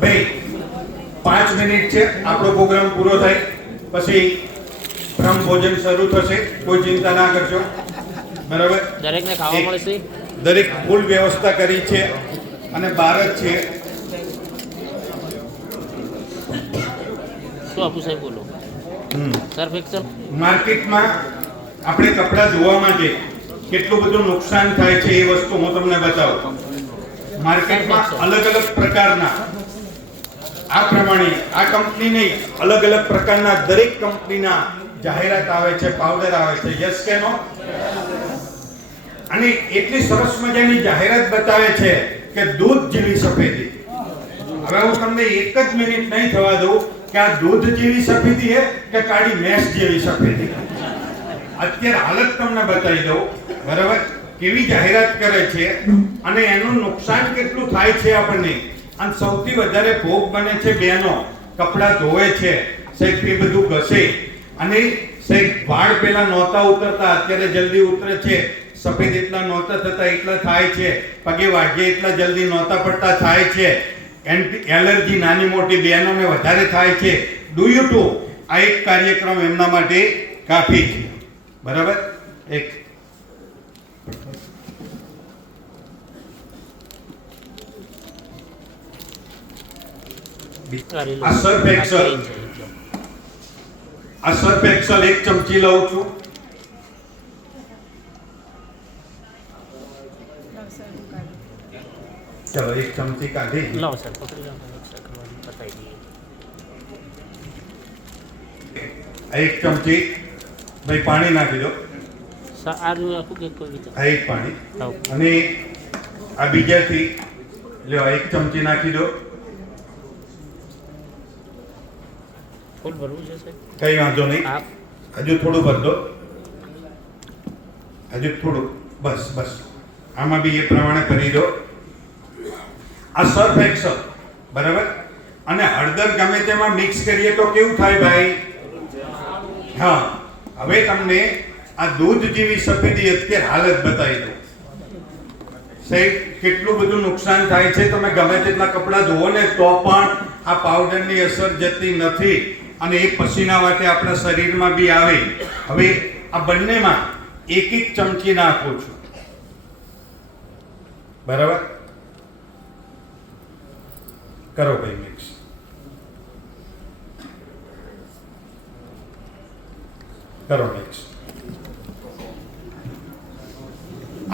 ભાઈ 5 મિનિટ છે, આપણો પ્રોગ્રામ પૂરો થાય પછી બ્રહ્મ ભોજન શરૂ થશે, કોઈ ચિંતા ના કરશો, બરાબર? દરેકને ખાવા મળશે, દરેક ફૂલ વ્યવસ્થા કરી છે અને બહાર જ છે. શું આપું સાહેબ બોલો? સર્ફ એક્સલ માર્કેટમાં આપણે કપડાં ધોવા માટે કેટલું બધું નુકસાન થાય છે એ વસ્તુ હું તમને બતાવું. માર્કેટમાં અલગ અલગ પ્રકારના આ પ્રમાણે આ કંપની નહીં, અલગ અલગ પ્રકારના દરેક કંપનીના જાહેરાત આવે છે, પાવડર આવે છે. યસ કે નો? અને એટલી સરસ મજાની જાહેરાત બતાવે છે કે દૂધ જેવી સફેદી. હવે હું તમને એક જ મિનિટ નહીં થવા દઉં કે આ દૂધ જેવી સફેદી છે કે કાળી મેશ જેવી સફેદી. અત્યારે હાલત તમને બતાવી દઉં, બરાબર? કેવી જાહેરાત કરે છે અને એનું નુકસાન કેટલું થાય છે આપણને. અને સૌથી વધારે ભોગ બને છે બહેનો, કપડાં ધોવે છે, સાહેબ એ બધું ઘસે અને સાહેબ વાળ પેલા નહોતા ઉતરતા, અત્યારે જલ્દી ઉતરે છે. સફેદ એટલા નહોતા થતા, એટલા થાય છે. પગે વાગ્યે એટલા જલ્દી નહોતા પડતા, થાય છે. એલર્જી નાની મોટી બહેનોને વધારે થાય છે. ડુ યુ ટુ આ એક કાર્યક્રમ એમના માટે કાફી છે, બરાબર? એક આ સર્ફ એક્સલ, આ સર્ફ એક્સલ 1 ચમચી લઉં છું. ચલો 1 ચમચી કાઢી લાવો સર, પકડી લો, બતાવી દઈએ. આ 1 ચમચી ભાઈ પાણી નાખી દો. આ જો આખું કે કોઈ વિચાર આ 1 પાણી લાવો. અને આ બીજાથી લ્યો, આ 1 ચમચી નાખી દો. ફૂલ ભરવું છે સાહેબ? કઈ વાંધો નહીં, હજુ થોડું ભર દો, હજુ થોડું, બસ બસ. આમાં બી એ પ્રમાણે કરી દો. આ સર્ફ એક્સલ, બરાબર? અને હળદર ગમે તેમાં મિક્સ કરીએ તો કેવું થાય ભાઈ? હા, હવે તમને આ દૂધ જેવી સફેદી અત્યારે હાલત બતાવી દઉં. સાહેબ કેટલું બધું નુકસાન થાય છે. તમે ગમે તેટલા કપડાં ધોવો ને તો પણ આ પાવડરની અસર જતી નથી અને એ પસીના માટે આપણા શરીરમાં બી આવે. હવે આ બંનેમાં 1 ચમચી નાખું છું, બરાબર? કરો ભાઈ મિક્સ. કરો મિક્સ.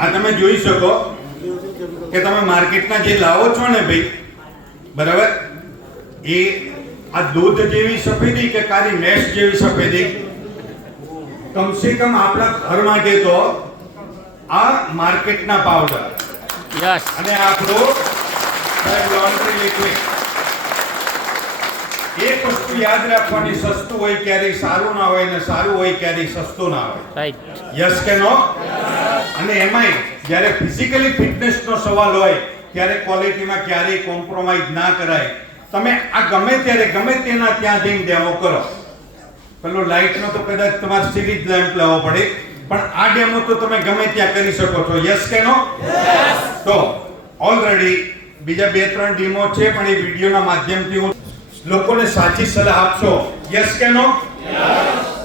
આ તમે જોઈ શકો કે તમે માર્કેટના જે લાવો છો ને ભાઈ, બરાબર, એ આ દૂધ જેવી સફેદી કે કાળી મેશ જેવી સફેદી. કમસે કમ આપણા ઘર માટે તો આ માર્કેટના પાવડર યસ, અને આપણો લોન્ડ્રી લિક્વિડ. એક વસ્તુ યાદ રાખવાની, સસ્તું હોય ક્યારેય સારું ના હોય ને સારું હોય ક્યારેય સસ્તું ના હોય. રાઈટ. યસ કે નો? અને એમાંય જ્યારે ફિઝિકલી ફિટનેસનો સવાલ હોય ત્યારે ક્વોલિટીમાં ક્યારેય કોમ્પ્રોમાઇઝ ના કરાય. તમે આ ગમે ત્યારે ગમે તેના ત્યાં જઈને ડેમો કરો. પેલો લાઇટનો તો કદાચ તમારે સિરીઝ લેમ્પ લાવવો પડે, પણ આ ડેમો તો તમે ગમે ત્યાં કરી શકો છો. યસ કે નો? તો ઓલરેડી બીજા 2-3 ડેમો છે, પણ એ વિડીયોના માધ્યમથી હું લોકોને સાચી સલાહ આપશો. યસ કે નો?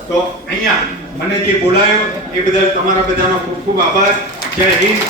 તો અહીંયા મને જે બોલાયો એ બદલ તમારા બધાનો ખૂબ ખૂબ આભાર. જય હિન્દ.